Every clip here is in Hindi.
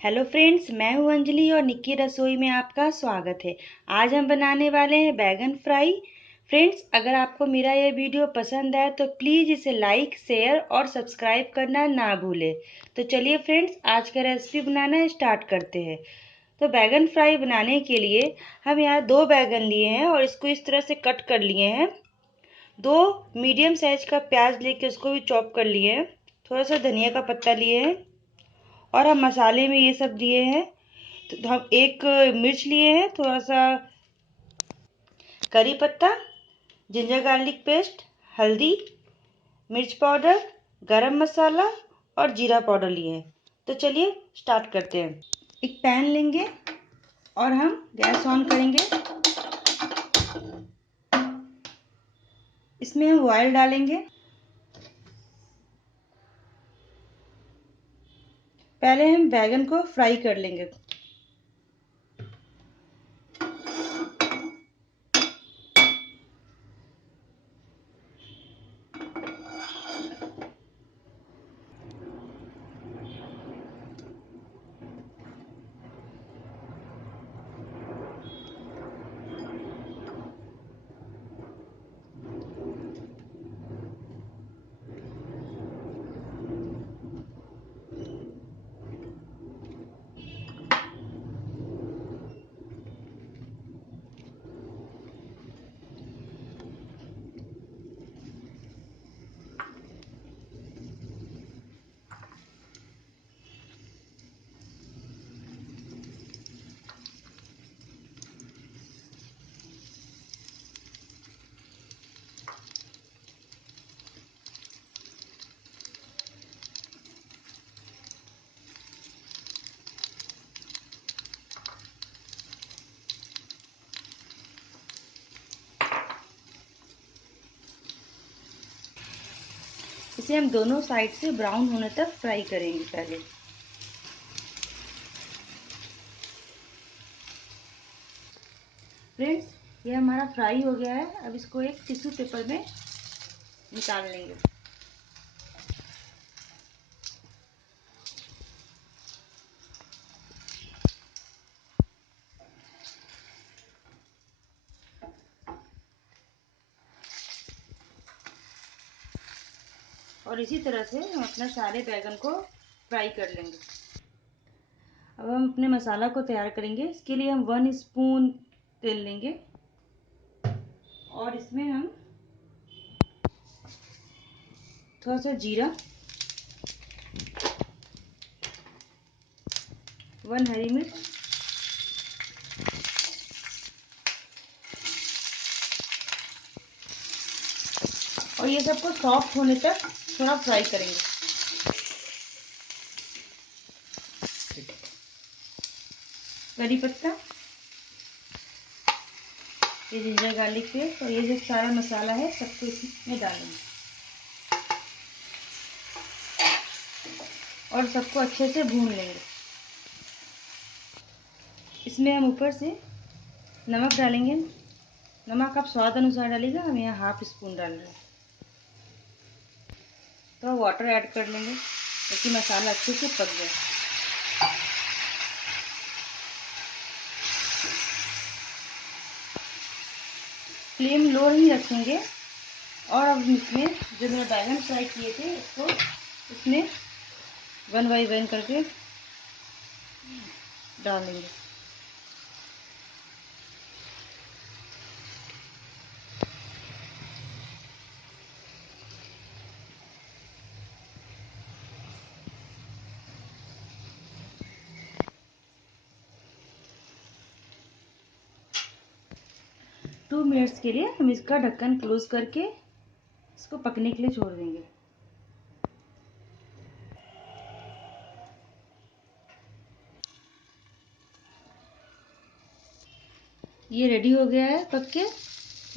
हेलो फ्रेंड्स, मैं हूं अंजलि और निक्की रसोई में आपका स्वागत है। आज हम बनाने वाले हैं बैगन फ्राई। फ्रेंड्स, अगर आपको मेरा यह वीडियो पसंद आए तो प्लीज़ इसे लाइक, शेयर और सब्सक्राइब करना ना भूलें। तो चलिए फ्रेंड्स, आज का रेसिपी बनाना स्टार्ट करते हैं। तो बैगन फ्राई बनाने के लिए हम यहाँ 2 बैगन लिए हैं और इसको इस तरह से कट कर लिए हैं। 2 मीडियम साइज का प्याज लेके उसको भी चॉप कर लिए हैं। थोड़ा सा धनिया का पत्ता लिए हैं और हम मसाले में ये सब लिए हैं। तो हम 1 मिर्च लिए हैं, थोड़ा सा करी पत्ता, जिंजर गार्लिक पेस्ट, हल्दी, मिर्च पाउडर, गरम मसाला और जीरा पाउडर लिए हैं। तो चलिए स्टार्ट करते हैं। एक पैन लेंगे और हम गैस ऑन करेंगे। इसमें हम ऑयल डालेंगे। पहले हम बैगन को फ्राई कर लेंगे। इसे हम दोनों साइड से ब्राउन होने तक फ्राई करेंगे। पहले फ्रेंड्स, ये हमारा फ्राई हो गया है। अब इसको एक टिश्यू पेपर में निकाल लेंगे। और इसी तरह से हम अपने सारे बैगन को फ्राई कर लेंगे। अब हम अपने मसाला को तैयार करेंगे। इसके लिए हम 1 स्पून तेल लेंगे और इसमें हम थोड़ा सा जीरा, 1 हरी मिर्च, और ये सबको सॉफ्ट होने तक थोड़ा फ्राई करेंगे। करी पत्ता, ये जिंजर गार्लिक पेस्ट और ये जो सारा मसाला है सबको इसमें डालेंगे और सबको अच्छे से भून लेंगे। इसमें हम ऊपर से नमक डालेंगे। नमक आप स्वाद अनुसार डालिएगा, हम यहाँ 1/2 स्पून डाल रहे हैं। तो वाटर ऐड कर लेंगे ताकि मसाला अच्छे से पक जाए। फ्लेम लो ही रखेंगे और अब इसमें जो मैंने बैगन फ्राई किए थे उसको इसमें 1 बाई 1 करके डालेंगे। टू मिनट्स के लिए हम इसका ढक्कन क्लोज करके इसको पकने के लिए छोड़ देंगे। ये रेडी हो गया है पक के।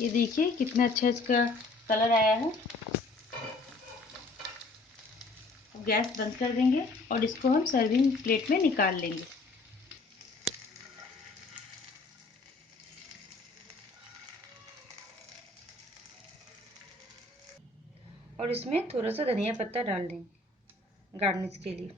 ये देखिए कितना अच्छा इसका कलर आया है। गैस बंद कर देंगे और इसको हम सर्विंग प्लेट में निकाल लेंगे। और इसमें थोड़ा सा धनिया पत्ता डाल देंगे गार्निश के लिए।